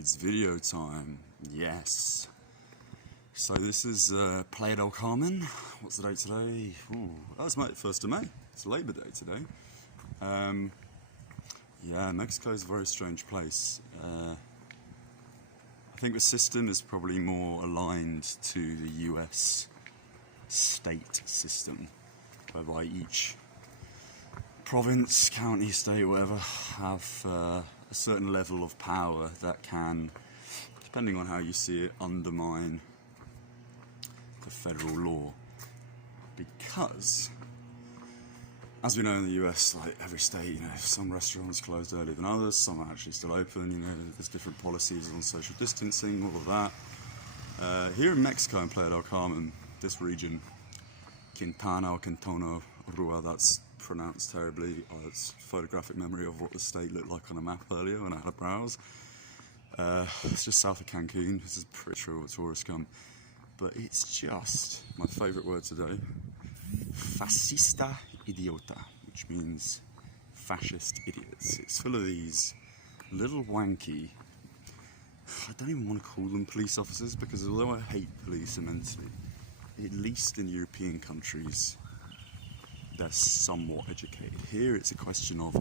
It's video time, yes. So this is Playa Del Carmen. What's the date today? Ooh, oh, it's 1st of May. It's Labor Day today. Yeah, Mexico is a very strange place. I think the system is probably more aligned to the US state system, whereby each province, county, state, whatever, have a certain level of power that can, depending on how you see it, undermine the federal law. Because, as we know in the US, like every state, some restaurants closed earlier than others, some are actually still open, there's different policies on social distancing, all of that. Here in Mexico, in Playa del Carmen, this region, Quintana or Quintana Rua, that's pronounced terribly. It's photographic memory of what the state looked like on a map earlier when I had a browse. It's just south of Cancun. This is pretty sure what tourists come. But it's just, my favourite word today, fascista idiota, which means fascist idiots. It's full of these little wanky, I don't even want to call them police officers, because although I hate police immensely, at least in European countries, they're somewhat educated. Here it's a question of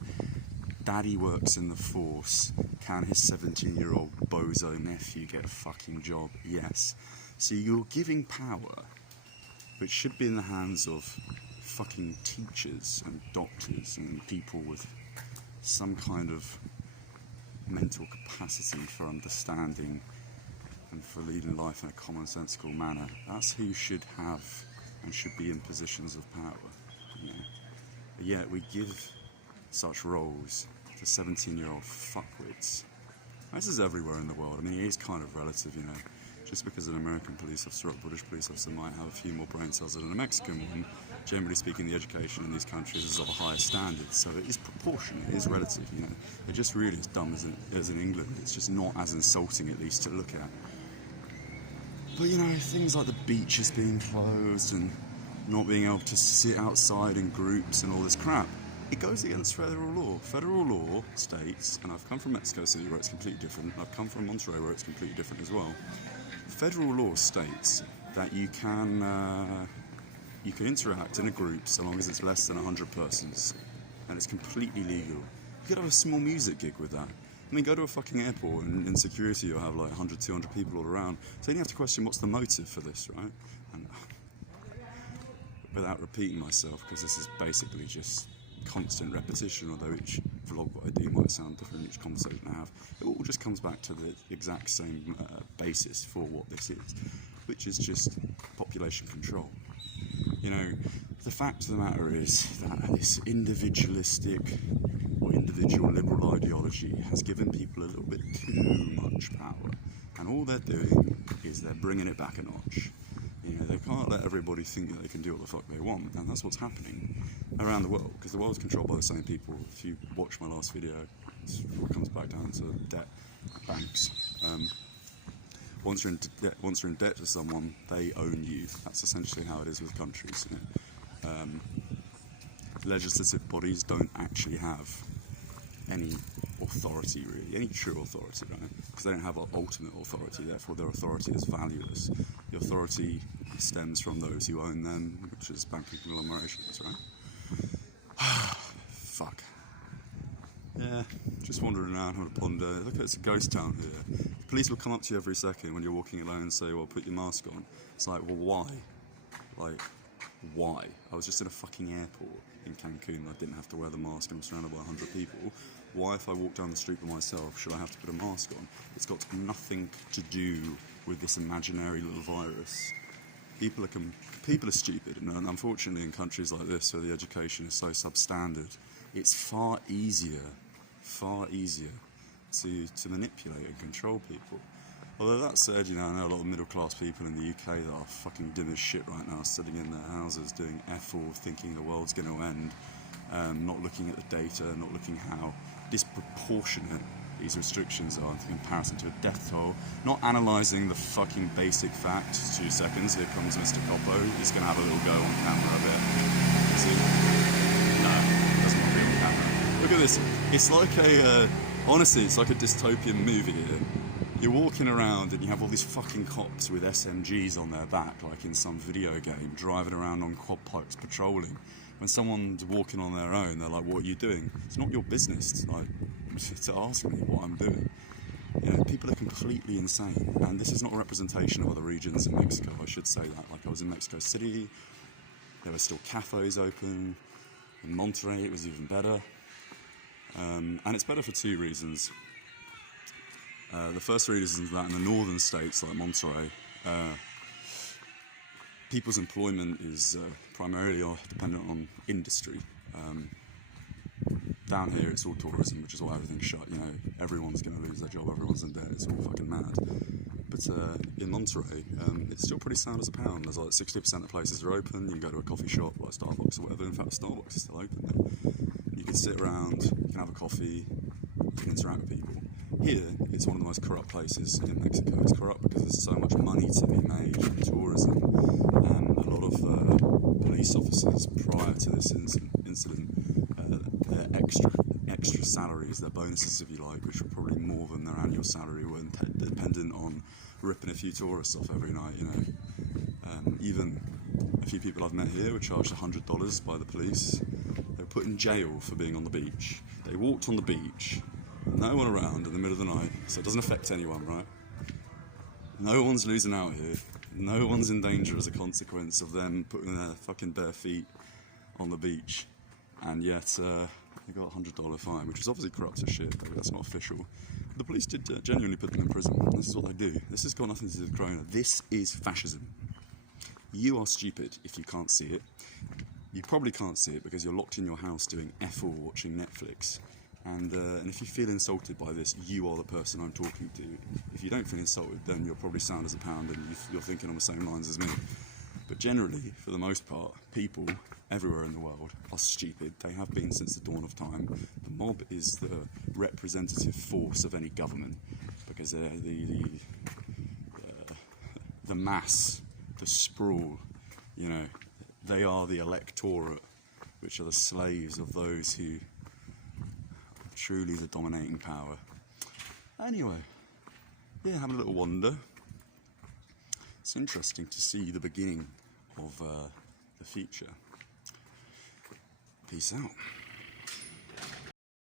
daddy works in the force, can his 17-year-old bozo nephew get a fucking job? Yes. So you're giving power, which should be in the hands of fucking teachers and doctors and people with some kind of mental capacity for understanding and for leading life in a commonsensical manner. That's who should have and should be in positions of power. But yet we give such roles to 17-year-old fuckwits. This is everywhere in the world. I mean, it is kind of relative, Just because an American police officer or a British police officer might have a few more brain cells than a Mexican one, generally speaking, the education in these countries is of a higher standard. So it is proportionate, it is relative, It just really is dumb as in England. It's just not as insulting, at least, to look at. But, things like the beaches being closed and not being able to sit outside in groups and all this crap, it goes against federal law. Federal law states, and I've come from Mexico City where it's completely different, I've come from Monterey where it's completely different as well. Federal law states that you can interact in a group so long as it's less than 100 persons, and it's completely legal. You could have a small music gig with that. I mean, go to a fucking airport and in security you'll have like 100, 200 people all around. So then you have to question what's the motive for this, right? And without repeating myself, because this is basically just constant repetition, although each vlog what I do might sound different, each conversation I have, it all just comes back to the exact same basis for what this is, which is just population control. The fact of the matter is that this individualistic or individual liberal ideology has given people a little bit too much power, and all they're doing is they're bringing it back a notch. They can't let everybody think that they can do what the fuck they want, and that's what's happening around the world, because the world's controlled by the same people. If you watch my last video, it comes back down to debt, banks. Once you're in debt to someone, they own you. That's essentially how it is with countries. Legislative bodies don't actually have any authority, really, any true authority, right? Because they don't have ultimate authority, therefore their authority is valueless. The authority stems from those who own them, which is banking conglomerations, right? Fuck. Yeah, just wandering around on a pond. Look, it's a ghost town here. The police will come up to you every second when you're walking alone and say, well, put your mask on. It's like, well, why? Why? I was just in a fucking airport in Cancun. I didn't have to wear the mask and I'm surrounded by 100 people. Why, if I walk down the street by myself, should I have to put a mask on? It's got nothing to do with this imaginary little virus. People are stupid, and unfortunately in countries like this where the education is so substandard, it's far easier to manipulate and control people. Although that said, I know a lot of middle-class people in the UK that are fucking dim as shit right now, sitting in their houses doing F-all, thinking the world's going to end, not looking at the data, not looking how disproportionate these restrictions are in comparison to a death toll, not analysing the fucking basic fact. 2 seconds, here comes Mr. Coppo, he's going to have a little go on camera a bit. See? No, he doesn't want to be on camera. Look at this, it's like honestly, it's like a dystopian movie here. You're walking around and you have all these fucking cops with SMGs on their back, like in some video game, driving around on quad bikes patrolling. When someone's walking on their own, they're like, what are you doing? It's not your business to ask me what I'm doing. You know, people are completely insane, and this is not a representation of other regions in Mexico, I should say that. Like, I was in Mexico City, there were still cafes open. In Monterey it was even better. And it's better for two reasons. The first reason is that in the northern states like Monterey, people's employment is primarily dependent on industry. Down here it's all tourism, which is why everything's shut. You know, everyone's going to lose their job, everyone's in debt, it's all fucking mad. But in Monterey, it's still pretty sound as a pound. There's like 60% of places are open. You can go to a coffee shop like Starbucks or whatever. In fact, Starbucks is still open there. You can sit around, you can have a coffee, you can interact with people. Here, it's one of the most corrupt places in Mexico. It's corrupt because there's so much money to be made from tourism. And a lot of police officers prior to this incident, their extra salaries, their bonuses if you like, which were probably more than their annual salary, were dependent on ripping a few tourists off every night, you know. Even a few people I've met here were charged $100 by the police. They were put in jail for being on the beach. They walked on the beach, no one around in the middle of the night, so it doesn't affect anyone, right? No one's losing out here. No one's in danger as a consequence of them putting their fucking bare feet on the beach. And yet, they got a $100 fine, which is obviously corrupt as shit, but that's not official. The police did genuinely put them in prison. This is what they do. This has got nothing to do with Corona. This is fascism. You are stupid if you can't see it. You probably can't see it because you're locked in your house doing F4 watching Netflix. And if you feel insulted by this, you are the person I'm talking to. If you don't feel insulted, then you're probably sound as a pound and you're thinking on the same lines as me. But generally, for the most part, people everywhere in the world are stupid. They have been since the dawn of time. The mob is the representative force of any government because they're the mass, the sprawl, you know, they are the electorate, which are the slaves of those who are truly the dominating power. Anyway, yeah, having a little wander. It's interesting to see the beginning of the future. Peace out.